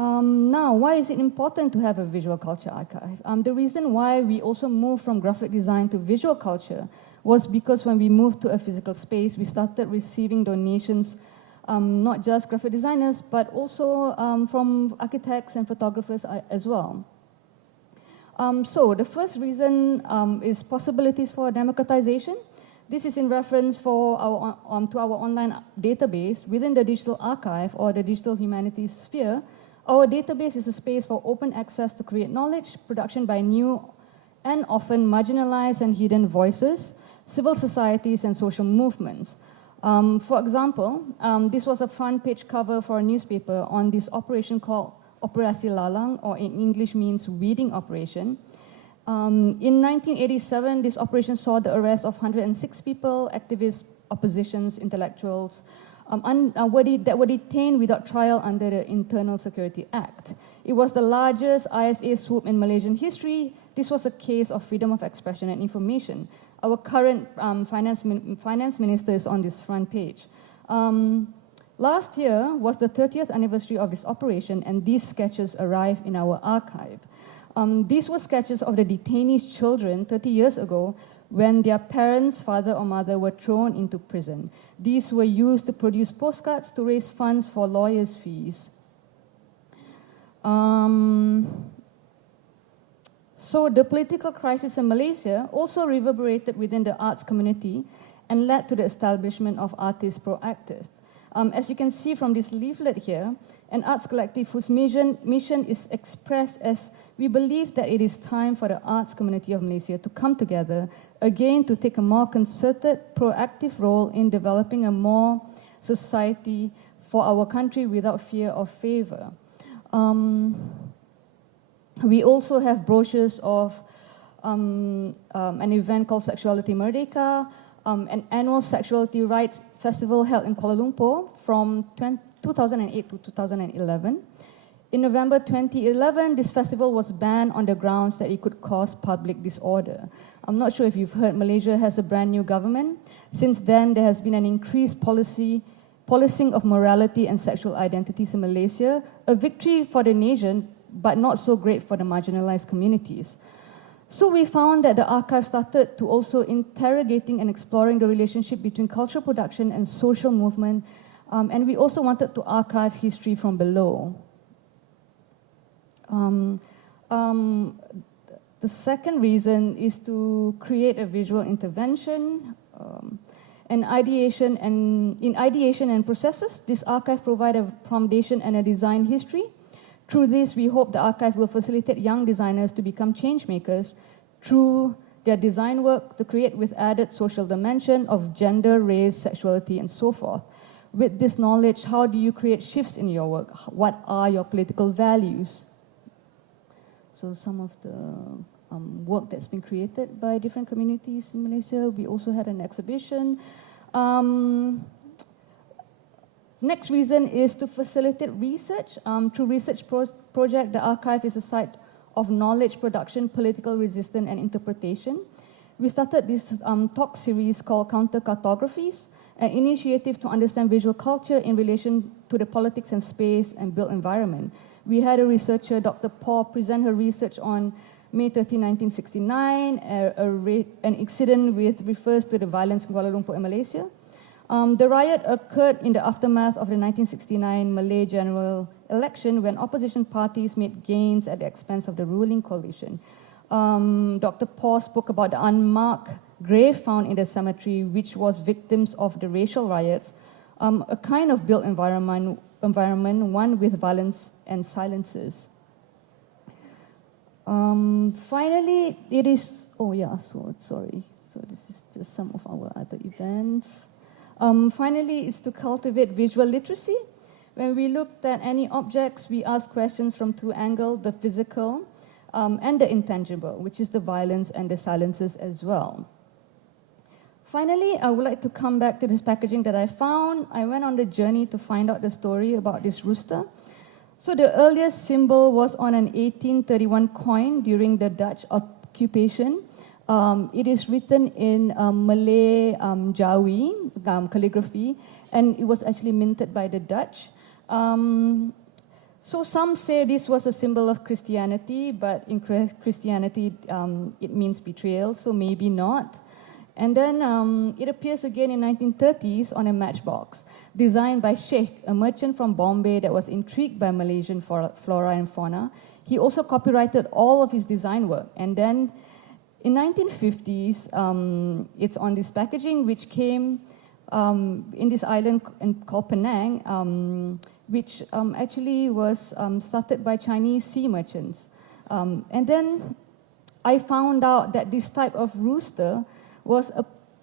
Now, why is it important to have a visual culture archive? The reason why we also moved from graphic design to visual culture was because when we moved to a physical space, we started receiving donations, not just graphic designers, but also from architects and photographers as well. So the first reason is possibilities for democratization. This is in reference to our online database within the digital archive or the digital humanities sphere. Our database is a space for open access to create knowledge, production by new and often marginalized and hidden voices, civil societies, and social movements. For example, this was a front page cover for a newspaper on this operation called Operasi Lalang, or in English means weeding operation. In 1987, this operation saw the arrest of 106 people, activists, oppositions, intellectuals, that were detained without trial under the Internal Security Act. It was the largest ISA swoop in Malaysian history. This was a case of freedom of expression and information. Our current finance minister is on this front page. Last year was the 30th anniversary of this operation, and these sketches arrived in our archive. These were sketches of the detainees' children 30 years ago when their parents, father or mother, were thrown into prison. These were used to produce postcards to raise funds for lawyers' fees. So the political crisis in Malaysia also reverberated within the arts community and led to the establishment of Artists Proactive. As you can see from this leaflet here, an arts collective whose mission is expressed as we believe that it is time for the arts community of Malaysia to come together again to take a more concerted, proactive role in developing a more society for our country without fear or favor. We also have brochures of an event called Sexuality Merdeka, an annual sexuality rights festival held in Kuala Lumpur from 2008 to 2011. In November 2011, this festival was banned on the grounds that it could cause public disorder. I'm not sure if you've heard, Malaysia has a brand new government. Since then, there has been an increased policing of morality and sexual identities in Malaysia, a victory for the nation, but not so great for the marginalized communities. So we found that the archive started to also interrogating and exploring the relationship between cultural production and social movement, and we also wanted to archive history from below. The second reason is to create a visual intervention in ideation and processes. This archive provides a foundation and a design history. Through this, we hope the archive will facilitate young designers to become change makers through their design work to create with added social dimension of gender, race, sexuality, and so forth. With this knowledge, how do you create shifts in your work? What are your political values? So some of the work that's been created by different communities in Malaysia. We also had an exhibition. Next reason is to facilitate research. Through research project, the archive is a site of knowledge production, political resistance, and interpretation. We started this talk series called Counter Cartographies, an initiative to understand visual culture in relation to the politics and space and built environment. We had a researcher, Dr. Paul, present her research on May 13, 1969, an incident which refers to the violence in Kuala Lumpur in Malaysia. The riot occurred in the aftermath of the 1969 Malay general election when opposition parties made gains at the expense of the ruling coalition. Dr. Paul spoke about the unmarked grave found in the cemetery, which was victims of the racial riots, a kind of built environment, one with violence and silences. Finally, it is, sorry. So this is just some of our other events. Finally, it's to cultivate visual literacy. When we looked at any objects, we asked questions from two angles, the physical and the intangible, which is the violence and the silences as well. Finally, I would like to come back to this packaging that I found. I went on the journey to find out the story about this rooster. So the earliest symbol was on an 1831 coin during the Dutch occupation. It is written in Malay Jawi calligraphy, and it was actually minted by the Dutch. So some say this was a symbol of Christianity, but in Christianity it means betrayal, so maybe not. And then it appears again in 1930s on a matchbox, designed by Sheikh, a merchant from Bombay that was intrigued by Malaysian flora and fauna. He also copyrighted all of his design work. And then in 1950s, it's on this packaging, which came in this island called Penang, which actually was started by Chinese sea merchants. And then I found out that this type of rooster was a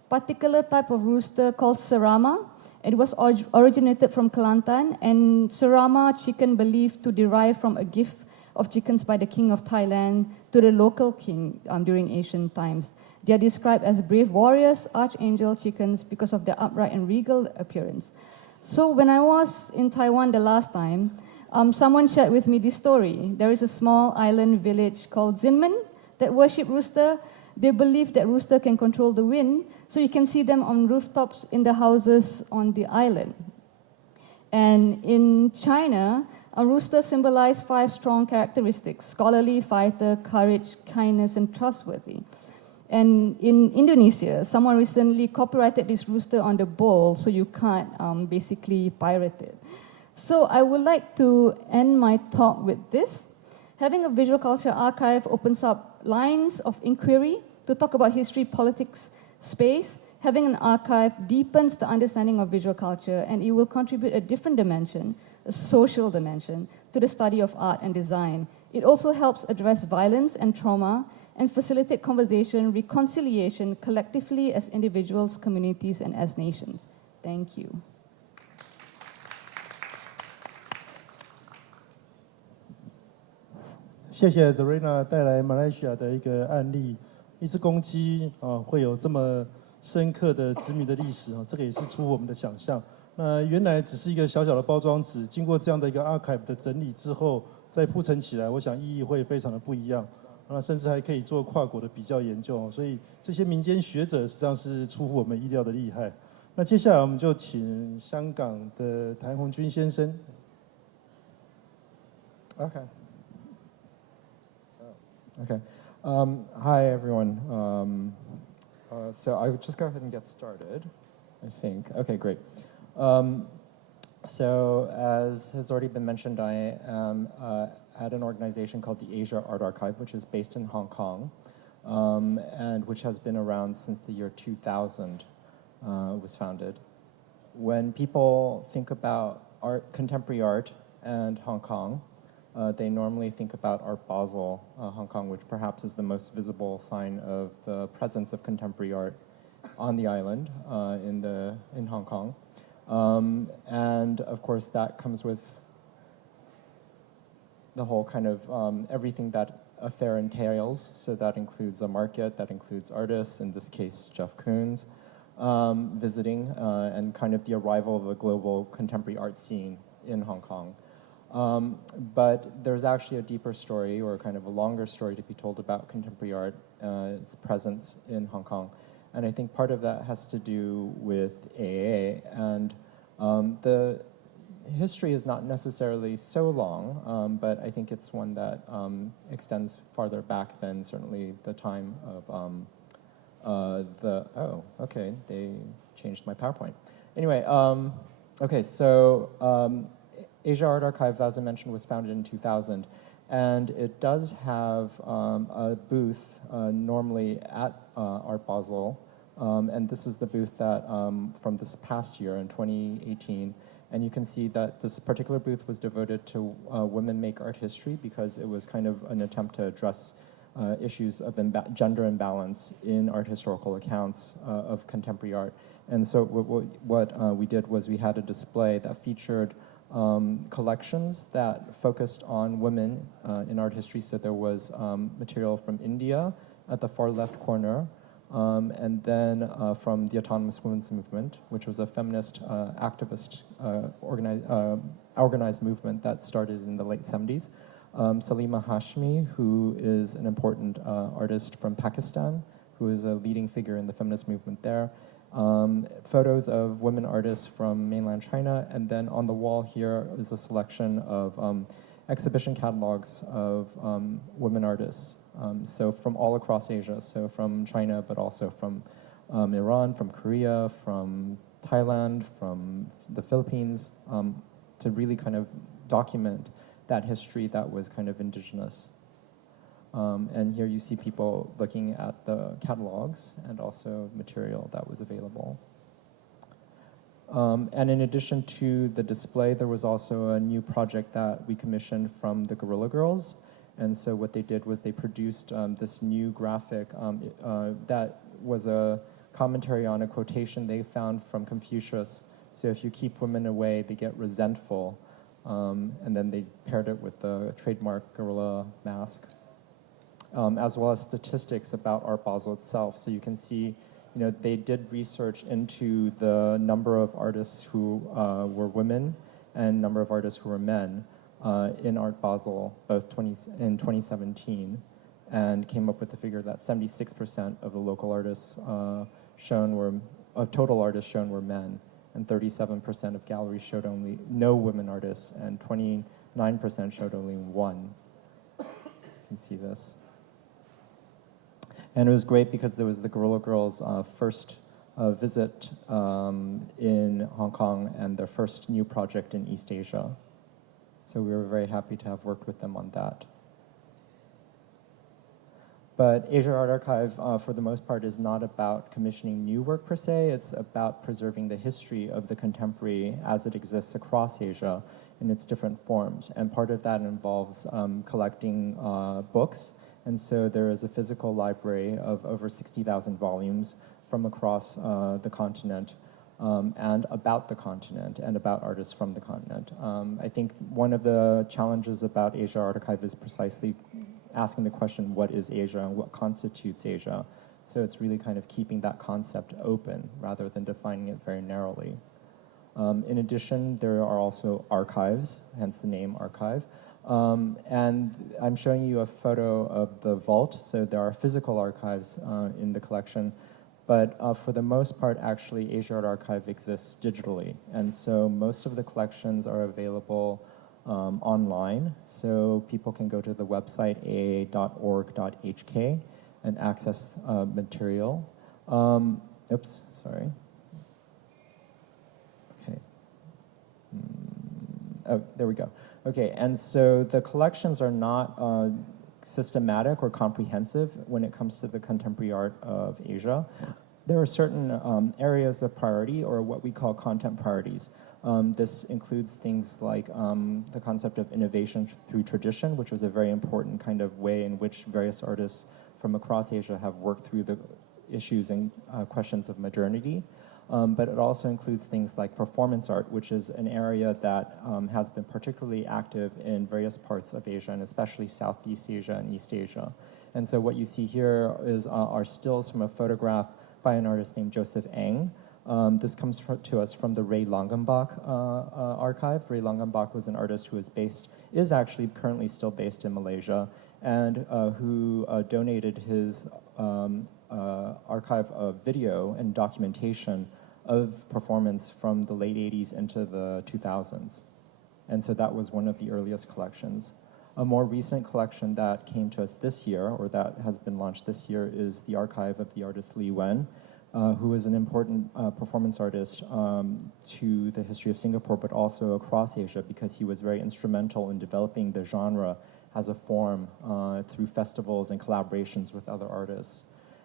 particular type of rooster called Serama. It was originated from Kelantan, and Serama chicken believed to derive from a gift of chickens by the king of Thailand to the local king during ancient times. They are described as brave warriors, archangel chickens, because of their upright and regal appearance. So when I was in Taiwan the last time, someone shared with me this story. There is a small island village called Zinmen that worship rooster. They believe that rooster can control the wind, so you can see them on rooftops in the houses on the island. And in China, a rooster symbolized 5 strong characteristics: scholarly, fighter, courage, kindness, and trustworthy. And in Indonesia, someone recently copyrighted this rooster on the bowl, so you can't basically pirate it. So I would like to end my talk with this. Having a visual culture archive opens up lines of inquiry to talk about history, politics, space. Having an archive deepens the understanding of visual culture, and it will contribute a different dimension, a social dimension, to the study of art and design. It also helps address violence and trauma and facilitate conversation, reconciliation collectively as individuals, communities, and as nations. Thank you. 谢谢 Ezrena 带来马来西亚的一个案例，一只公鸡会有这么深刻的殖民的历史这个也是出乎我们的想象。那原来只是一个小小的包装纸，经过这样的一个 archive 的整理之后，再铺陈起来，我想意义会非常的不一样。那甚至还可以做跨国的比较研究，所以这些民间学者实际上是出乎我们意料的厉害。那接下来我们就请香港的谭红军先生。Okay. Okay. Hi, everyone. So I would just go ahead and get started, I think. Okay, great. So as has already been mentioned, I am at an organization called the Asia Art Archive, which is based in Hong Kong, and which has been around since the year 2000 was founded. When people think about art, contemporary art, and Hong Kong, they normally think about Art Basel, Hong Kong, which perhaps is the most visible sign of the presence of contemporary art on the island in Hong Kong. And of course that comes with the whole kind of everything that a fair entails. So that includes a market, that includes artists, in this case Jeff Koons, visiting, and kind of the arrival of a global contemporary art scene in Hong Kong. But there's actually a deeper story, or kind of a longer story, to be told about contemporary art, its presence in Hong Kong. And I think part of that has to do with AA, and the history is not necessarily so long, but I think it's one that extends farther back than certainly the time of okay, they changed my PowerPoint. Anyway, okay, so Asia Art Archive, as I mentioned, was founded in 2000, and it does have a booth normally at Art Basel, and this is the booth that from this past year in 2018, and you can see that this particular booth was devoted to women make art history, because it was kind of an attempt to address issues of gender imbalance in art historical accounts of contemporary art. And so what we did was we had a display that featured collections that focused on women in art history. So there was material from India at the far left corner, and then from the Autonomous Women's Movement, which was a feminist activist organized movement that started in the late 70s. Salima Hashmi, who is an important artist from Pakistan, who is a leading figure in the feminist movement there. Photos of women artists from mainland China, and then on the wall here is a selection of exhibition catalogs of women artists. So from all across Asia, so from China, but also from Iran, from Korea, from Thailand, from the Philippines, to really kind of document that history that was kind of indigenous. And here you see people looking at the catalogs and also material that was available. And in addition to the display, there was also a new project that we commissioned from the Guerrilla Girls. And so what they did was they produced this new graphic that was a commentary on a quotation they found from Confucius. So if you keep women away, they get resentful. And then they paired it with the trademark gorilla mask, as well as statistics about Art Basel itself. So you can see, you know, they did research into the number of artists who were women and number of artists who were men in Art Basel, both in 2017, and came up with the figure that 76% of the local artists total artists shown were men, and 37% of galleries showed only no women artists, and 29% showed only one. You can see this. And it was great because there was the Guerrilla Girls' first visit in Hong Kong and their first new project in East Asia. So we were very happy to have worked with them on that. But Asia Art Archive, for the most part, is not about commissioning new work per se. It's about preserving the history of the contemporary as it exists across Asia in its different forms. And part of that involves collecting books. And so there is a physical library of over 60,000 volumes from across the continent, and about the continent, and about artists from the continent. I think one of the challenges about Asia Art Archive is precisely asking the question, what is Asia and what constitutes Asia? So it's really kind of keeping that concept open rather than defining it very narrowly. In addition, there are also archives, hence the name archive. And I'm showing you a photo of the vault. So there are physical archives in the collection, but for the most part, actually, Asia Art Archive exists digitally. And so most of the collections are available online. So people can go to the website aa.org.hk and access material. Oops, sorry. Okay. Oh, there we go. Okay, and so the collections are not systematic or comprehensive when it comes to the contemporary art of Asia. There are certain areas of priority, or what we call content priorities. This includes things like the concept of innovation through tradition, which was a very important kind of way in which various artists from across Asia have worked through the issues and questions of modernity. But it also includes things like performance art, which is an area that has been particularly active in various parts of Asia, and especially Southeast Asia and East Asia. And so what you see here are stills from a photograph by an artist named Joseph Eng. This comes to us from the Ray Langenbach archive. Ray Langenbach was an artist who is actually currently still based in Malaysia, and who donated his archive of video and documentation of performance from the late 80s into the 2000s. And so that was one of the earliest collections. A more recent collection that came to us this year, or that has been launched this year, is the archive of the artist Li Wen, who is an important performance artist to the history of Singapore, but also across Asia, because he was very instrumental in developing the genre as a form through festivals and collaborations with other artists.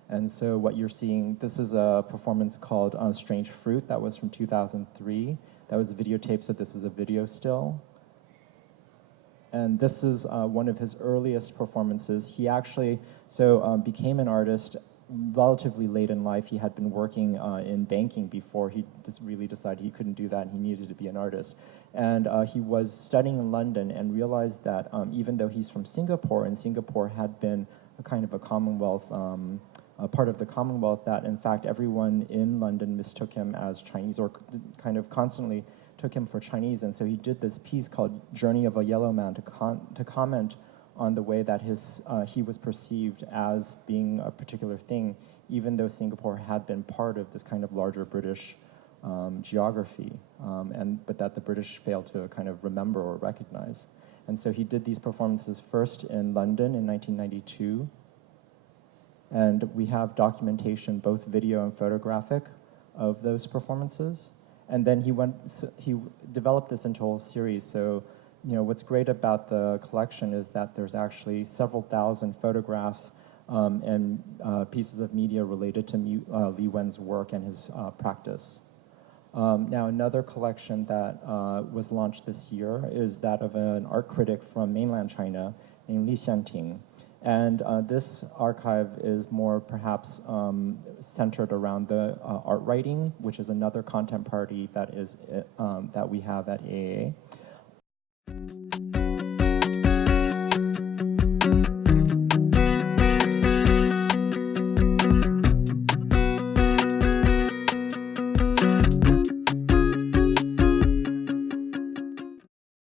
And so what you're seeing, this is a performance called Strange Fruit that was from 2003. That was videotaped, so this is a video still. And this is one of his earliest performances. He actually became an artist relatively late in life. He had been working in banking before he just really decided he couldn't do that and he needed to be an artist. And he was studying in London and realized that even though he's from Singapore, and Singapore had been a kind of a Commonwealth, part of the Commonwealth, that in fact everyone in London mistook him as Chinese, or kind of constantly took him for Chinese. And so he did this piece called Journey of a Yellow Man to comment on the way that he was perceived as being a particular thing, even though Singapore had been part of this kind of larger British geography, but that the British failed to kind of remember or recognize. And so he did these performances first in London in 1992, and we have documentation, both video and photographic, of those performances. And then he developed this into a whole series. So, you know, what's great about the collection is that there's actually several thousand photographs and pieces of media related to Li Wen's work and his practice. Now, another collection that was launched this year is that of an art critic from mainland China named Li Xianting. And this archive is more perhaps centered around the art writing, which is another content party that is that we have at AAA.